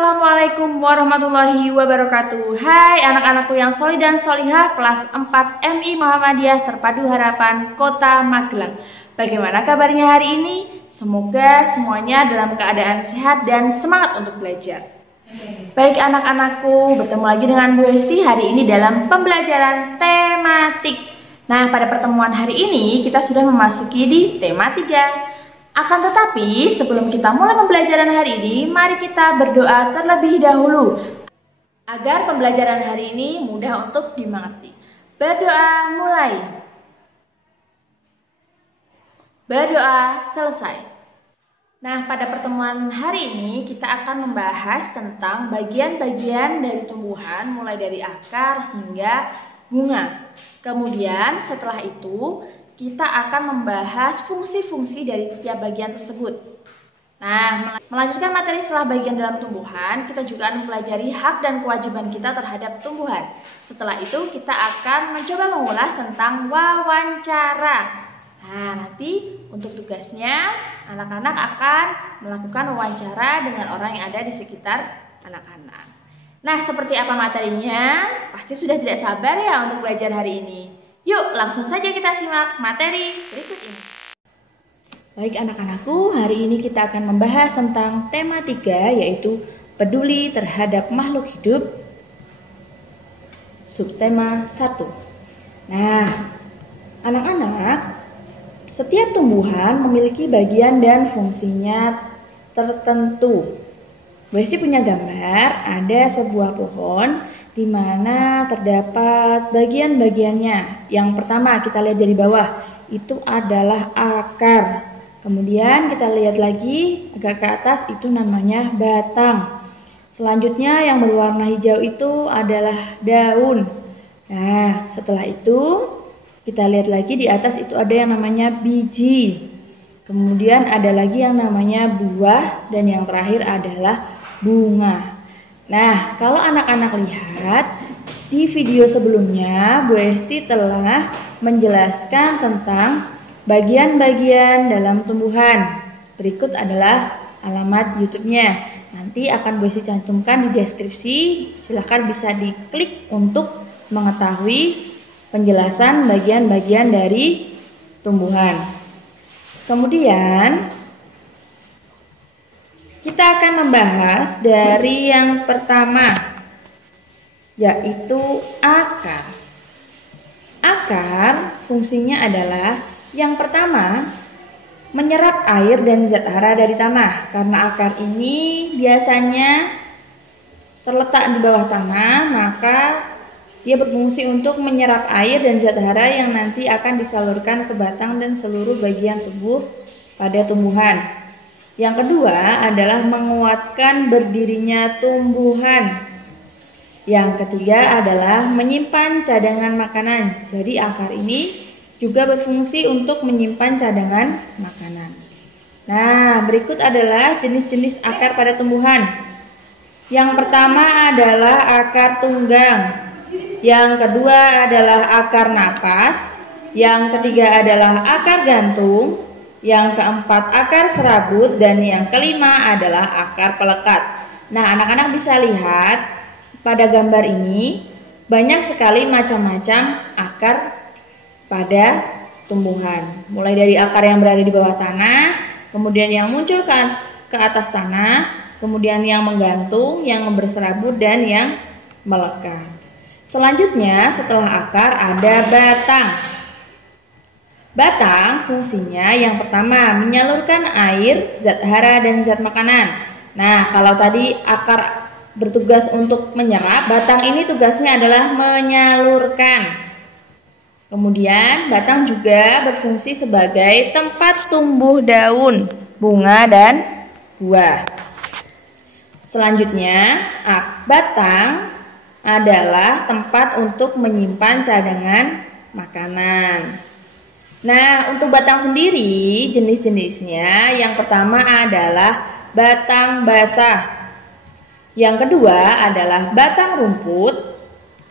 Assalamualaikum warahmatullahi wabarakatuh. Hai anak-anakku yang solih dan solihah kelas 4 MI Muhammadiyah Terpadu Harapan Kota Magelang. Bagaimana kabarnya hari ini? Semoga semuanya dalam keadaan sehat dan semangat untuk belajar. Baik anak-anakku, bertemu lagi dengan Bu Esti hari ini dalam pembelajaran tematik. Nah, pada pertemuan hari ini kita sudah memasuki di tema 3. Akan tetapi, sebelum kita mulai pembelajaran hari ini, mari kita berdoa terlebih dahulu agar pembelajaran hari ini mudah untuk dimengerti. Berdoa mulai. Berdoa selesai. Nah, pada pertemuan hari ini kita akan membahas tentang bagian-bagian dari tumbuhan mulai dari akar hingga bunga. Kemudian setelah itu kita akan membahas fungsi-fungsi dari setiap bagian tersebut. Nah, melanjutkan materi setelah bagian dalam tumbuhan, kita juga akan mempelajari hak dan kewajiban kita terhadap tumbuhan. Setelah itu, kita akan mencoba mengulas tentang wawancara. Nah, nanti untuk tugasnya, anak-anak akan melakukan wawancara dengan orang yang ada di sekitar anak-anak. Nah, seperti apa materinya? Pasti sudah tidak sabar ya untuk belajar hari ini. Yuk, langsung saja kita simak materi berikut ini. Baik anak-anakku, hari ini kita akan membahas tentang tema 3, yaitu peduli terhadap makhluk hidup. Subtema 1. Nah, anak-anak, setiap tumbuhan memiliki bagian dan fungsinya tertentu. Bu Esti punya gambar, ada sebuah pohon di mana terdapat bagian-bagiannya. Yang pertama kita lihat dari bawah, itu adalah akar. Kemudian kita lihat lagi agak ke atas, itu namanya batang. Selanjutnya yang berwarna hijau itu adalah daun. Nah, setelah itu kita lihat lagi di atas itu ada yang namanya biji. Kemudian ada lagi yang namanya buah dan yang terakhir adalah bunga. Nah, kalau anak-anak lihat di video sebelumnya, Bu Esti telah menjelaskan tentang bagian-bagian dalam tumbuhan. Berikut adalah alamat YouTube-nya. Nanti akan Bu Esti cantumkan di deskripsi. Silahkan bisa diklik untuk mengetahui penjelasan bagian-bagian dari tumbuhan. Kemudian kita akan membahas dari yang pertama, yaitu akar. Akar fungsinya adalah yang pertama, menyerap air dan zat hara dari tanah. Karena akar ini biasanya terletak di bawah tanah, maka dia berfungsi untuk menyerap air dan zat hara yang nanti akan disalurkan ke batang dan seluruh bagian tubuh pada tumbuhan. Yang kedua adalah menguatkan berdirinya tumbuhan. Yang ketiga adalah menyimpan cadangan makanan. Jadi akar ini juga berfungsi untuk menyimpan cadangan makanan. Nah, berikut adalah jenis-jenis akar pada tumbuhan. Yang pertama adalah akar tunggang. Yang kedua adalah akar napas. Yang ketiga adalah akar gantung. Yang keempat akar serabut, dan yang kelima adalah akar pelekat. Nah, anak-anak bisa lihat pada gambar ini banyak sekali macam-macam akar pada tumbuhan. Mulai dari akar yang berada di bawah tanah, kemudian yang muncul ke atas tanah, kemudian yang menggantung, yang berserabut, dan yang melekat. Selanjutnya setelah akar ada batang. Batang fungsinya yang pertama menyalurkan air, zat hara, dan zat makanan. Nah, kalau tadi akar bertugas untuk menyerap, batang ini tugasnya adalah menyalurkan. Kemudian batang juga berfungsi sebagai tempat tumbuh daun, bunga, dan buah. Selanjutnya, batang adalah tempat untuk menyimpan cadangan makanan. Nah, untuk batang sendiri jenis-jenisnya yang pertama adalah batang basah. Yang kedua adalah batang rumput.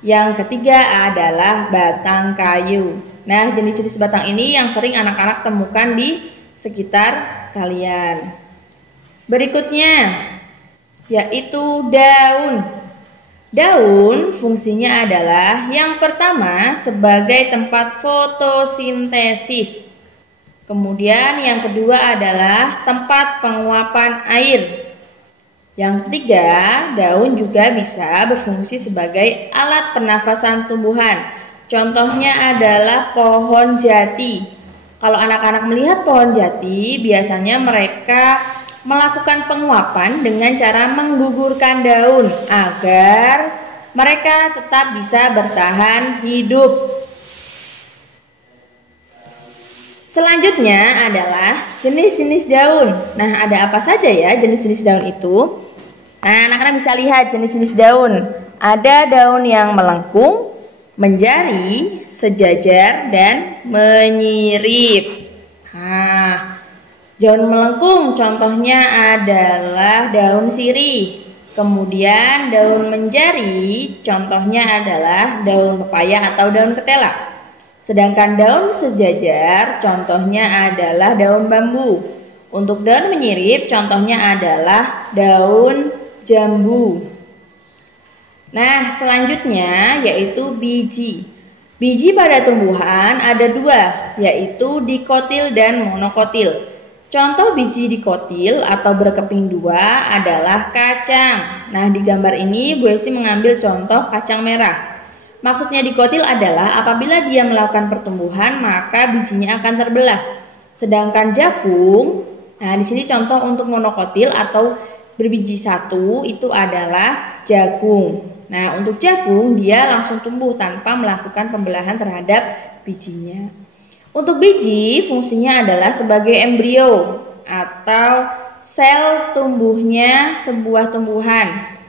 Yang ketiga adalah batang kayu. Nah, jenis-jenis batang ini yang sering anak-anak temukan di sekitar kalian. Berikutnya yaitu daun. Daun fungsinya adalah yang pertama sebagai tempat fotosintesis. Kemudian yang kedua adalah tempat penguapan air. Yang ketiga, daun juga bisa berfungsi sebagai alat pernafasan tumbuhan. Contohnya adalah pohon jati. Kalau anak-anak melihat pohon jati, biasanya mereka melakukan penguapan dengan cara menggugurkan daun agar mereka tetap bisa bertahan hidup. Selanjutnya adalah jenis-jenis daun. Nah, ada apa saja ya jenis-jenis daun itu? Nah, anak-anak bisa lihat jenis-jenis daun. Ada daun yang melengkung, menjari, sejajar, dan menyirip. Nah, daun melengkung contohnya adalah daun sirih. Kemudian daun menjari contohnya adalah daun pepaya atau daun ketela. Sedangkan daun sejajar contohnya adalah daun bambu. Untuk daun menyirip contohnya adalah daun jambu. Nah, selanjutnya yaitu biji. Biji pada tumbuhan ada dua, yaitu dikotil dan monokotil. Contoh biji dikotil atau berkeping dua adalah kacang. Nah, di gambar ini Bu Esti mengambil contoh kacang merah. Maksudnya dikotil adalah apabila dia melakukan pertumbuhan maka bijinya akan terbelah. Sedangkan jagung, nah di sini contoh untuk monokotil atau berbiji satu itu adalah jagung. Nah, untuk jagung dia langsung tumbuh tanpa melakukan pembelahan terhadap bijinya. Untuk biji fungsinya adalah sebagai embrio atau sel tumbuhnya sebuah tumbuhan.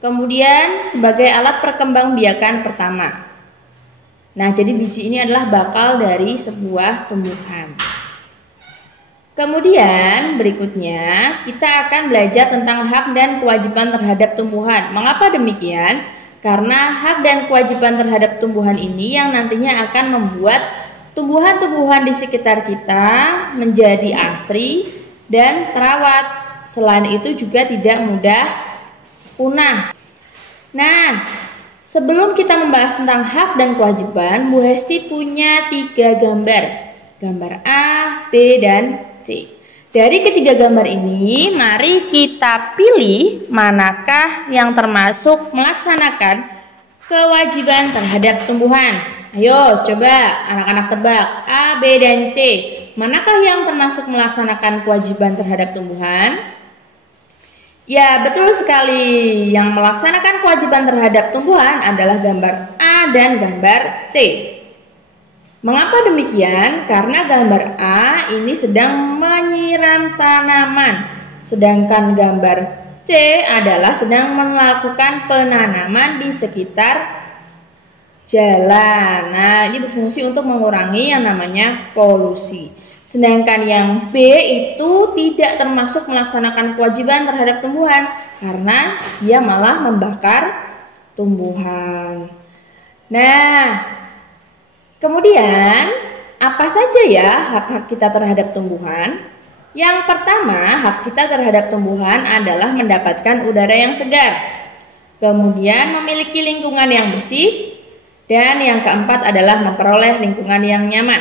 Kemudian sebagai alat perkembangbiakan pertama. Nah, jadi biji ini adalah bakal dari sebuah tumbuhan. Kemudian berikutnya kita akan belajar tentang hak dan kewajiban terhadap tumbuhan. Mengapa demikian? Karena hak dan kewajiban terhadap tumbuhan ini yang nantinya akan membuat tumbuhan-tumbuhan di sekitar kita menjadi asri dan terawat. Selain itu juga tidak mudah punah. Nah, sebelum kita membahas tentang hak dan kewajiban, Bu Hesti punya 3 gambar. Gambar A, B, dan C. Dari ketiga gambar ini, mari kita pilih manakah yang termasuk melaksanakan kewajiban terhadap tumbuhan. Ayo, coba anak-anak tebak A, B, dan C. Manakah yang termasuk melaksanakan kewajiban terhadap tumbuhan? Ya, betul sekali. Yang melaksanakan kewajiban terhadap tumbuhan adalah gambar A dan gambar C. Mengapa demikian? Karena gambar A ini sedang menyiram tanaman, sedangkan gambar C adalah sedang melakukan penanaman di sekitar jalan. Nah, ini berfungsi untuk mengurangi yang namanya polusi. Sedangkan yang B itu tidak termasuk melaksanakan kewajiban terhadap tumbuhan karena dia malah membakar tumbuhan. Nah, kemudian apa saja ya hak-hak kita terhadap tumbuhan? Yang pertama, hak kita terhadap tumbuhan adalah mendapatkan udara yang segar. Kemudian memiliki lingkungan yang bersih. Dan yang keempat adalah memperoleh lingkungan yang nyaman.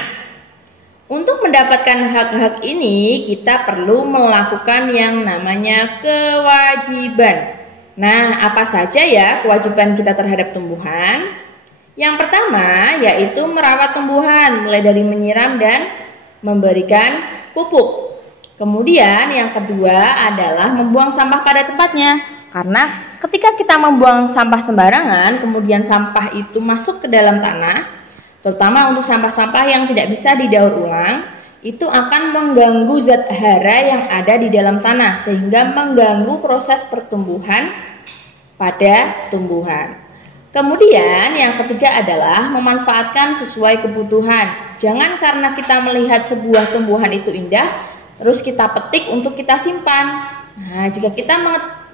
Untuk mendapatkan hak-hak ini, kita perlu melakukan yang namanya kewajiban. Nah, apa saja ya kewajiban kita terhadap tumbuhan? Yang pertama, yaitu merawat tumbuhan, mulai dari menyiram dan memberikan pupuk. Kemudian, yang kedua adalah membuang sampah pada tempatnya. Karena ketika kita membuang sampah sembarangan, kemudian sampah itu masuk ke dalam tanah, terutama untuk sampah-sampah yang tidak bisa didaur ulang, itu akan mengganggu zat hara yang ada di dalam tanah sehingga mengganggu proses pertumbuhan pada tumbuhan. Kemudian yang ketiga adalah memanfaatkan sesuai kebutuhan. Jangan karena kita melihat sebuah tumbuhan itu indah, terus kita petik untuk kita simpan. Nah, jika kita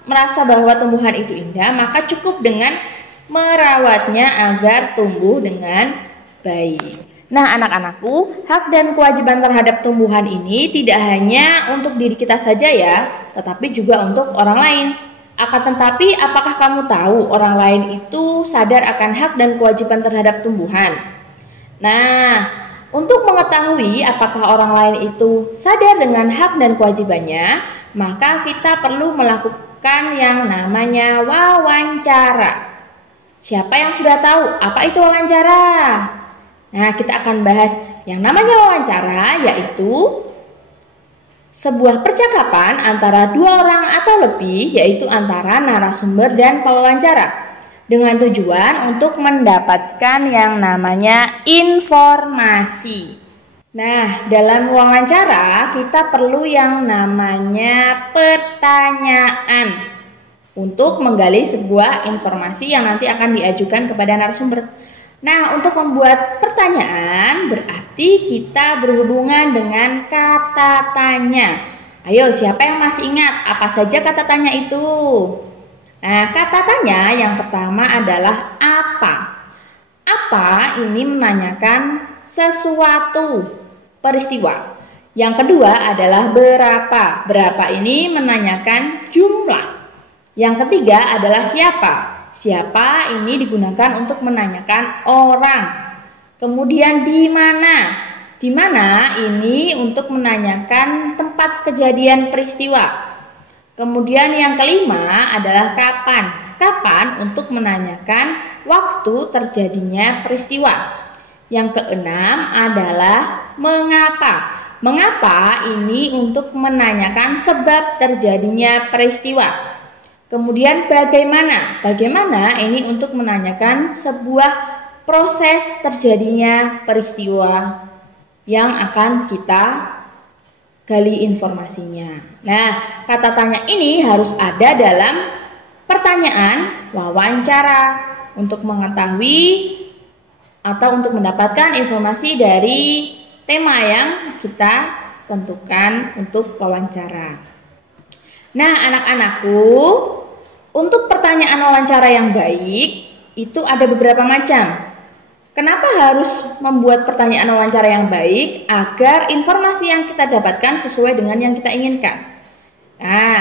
merasa bahwa tumbuhan itu indah, maka cukup dengan merawatnya agar tumbuh dengan baik. Nah, anak-anakku, hak dan kewajiban terhadap tumbuhan ini tidak hanya untuk diri kita saja ya, tetapi juga untuk orang lain. Akan tetapi, apakah kamu tahu orang lain itu sadar akan hak dan kewajiban terhadap tumbuhan? Nah, untuk mengetahui apakah orang lain itu sadar dengan hak dan kewajibannya, maka kita perlu melakukan yang namanya wawancara. Siapa yang sudah tahu apa itu wawancara? Nah, kita akan bahas yang namanya wawancara, yaitu sebuah percakapan antara dua orang atau lebih, yaitu antara narasumber dan pewawancara, dengan tujuan untuk mendapatkan yang namanya informasi. Nah, dalam wawancara kita perlu yang namanya pertanyaan untuk menggali sebuah informasi yang nanti akan diajukan kepada narasumber. Nah, untuk membuat pertanyaan berarti kita berhubungan dengan kata tanya. Ayo, siapa yang masih ingat apa saja kata tanya itu? Nah, kata tanya yang pertama adalah apa. Apa ini menanyakan sesuatu, peristiwa. Yang kedua adalah berapa. Berapa ini menanyakan jumlah. Yang ketiga adalah siapa. Siapa ini digunakan untuk menanyakan orang. Kemudian di mana. Di mana ini untuk menanyakan tempat kejadian peristiwa. Kemudian yang kelima adalah kapan. Kapan untuk menanyakan waktu terjadinya peristiwa. Yang keenam adalah mengapa. Mengapa ini untuk menanyakan sebab terjadinya peristiwa. Kemudian bagaimana? Bagaimana ini untuk menanyakan sebuah proses terjadinya peristiwa yang akan kita gali informasinya. Nah, kata tanya ini harus ada dalam pertanyaan wawancara untuk mengetahui atau untuk mendapatkan informasi dari tema yang kita tentukan untuk wawancara. Nah, anak-anakku, untuk pertanyaan wawancara yang baik itu ada beberapa macam. Kenapa harus membuat pertanyaan wawancara yang baik? Agar informasi yang kita dapatkan sesuai dengan yang kita inginkan. Nah,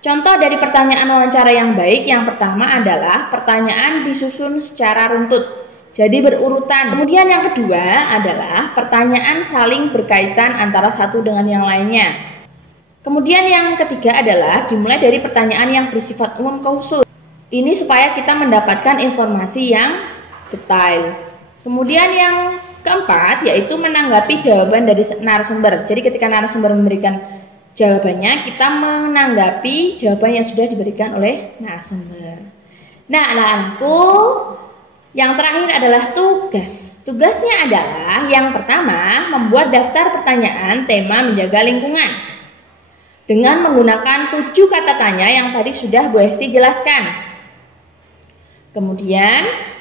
contoh dari pertanyaan wawancara yang baik yang pertama adalah pertanyaan disusun secara runtut, jadi berurutan. Kemudian yang kedua adalah pertanyaan saling berkaitan antara satu dengan yang lainnya. Kemudian yang ketiga adalah dimulai dari pertanyaan yang bersifat umum ke khusus. Ini supaya kita mendapatkan informasi yang detail. Kemudian yang keempat yaitu menanggapi jawaban dari narasumber. Jadi ketika narasumber memberikan jawabannya, kita menanggapi jawaban yang sudah diberikan oleh narasumber. Nah, anak-anakku, yang terakhir adalah tugas. Tugasnya adalah yang pertama membuat daftar pertanyaan tema menjaga lingkungan dengan menggunakan 7 kata tanya yang tadi sudah Bu Esti jelaskan. Kemudian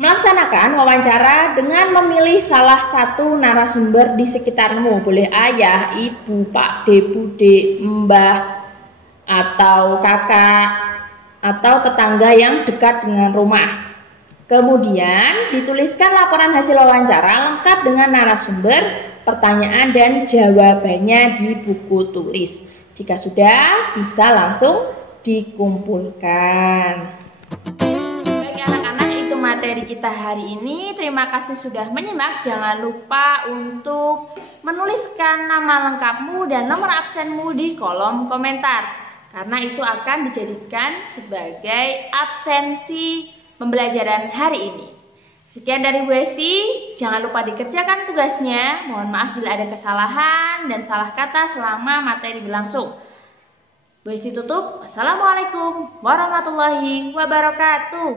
melaksanakan wawancara dengan memilih salah satu narasumber di sekitarmu. Boleh ayah, ibu, pak de, bude, mbah, atau kakak, atau tetangga yang dekat dengan rumah. Kemudian dituliskan laporan hasil wawancara lengkap dengan narasumber, pertanyaan dan jawabannya di buku tulis. Jika sudah, bisa langsung dikumpulkan. Baik anak-anak, itu materi kita hari ini. Terima kasih sudah menyimak. Jangan lupa untuk menuliskan nama lengkapmu dan nomor absenmu di kolom komentar, karena itu akan dijadikan sebagai absensi pembelajaran hari ini. Sekian dari Bu Esti, jangan lupa dikerjakan tugasnya. Mohon maaf bila ada kesalahan dan salah kata selama materi berlangsung. Bu Esti tutup. Wassalamualaikum warahmatullahi wabarakatuh.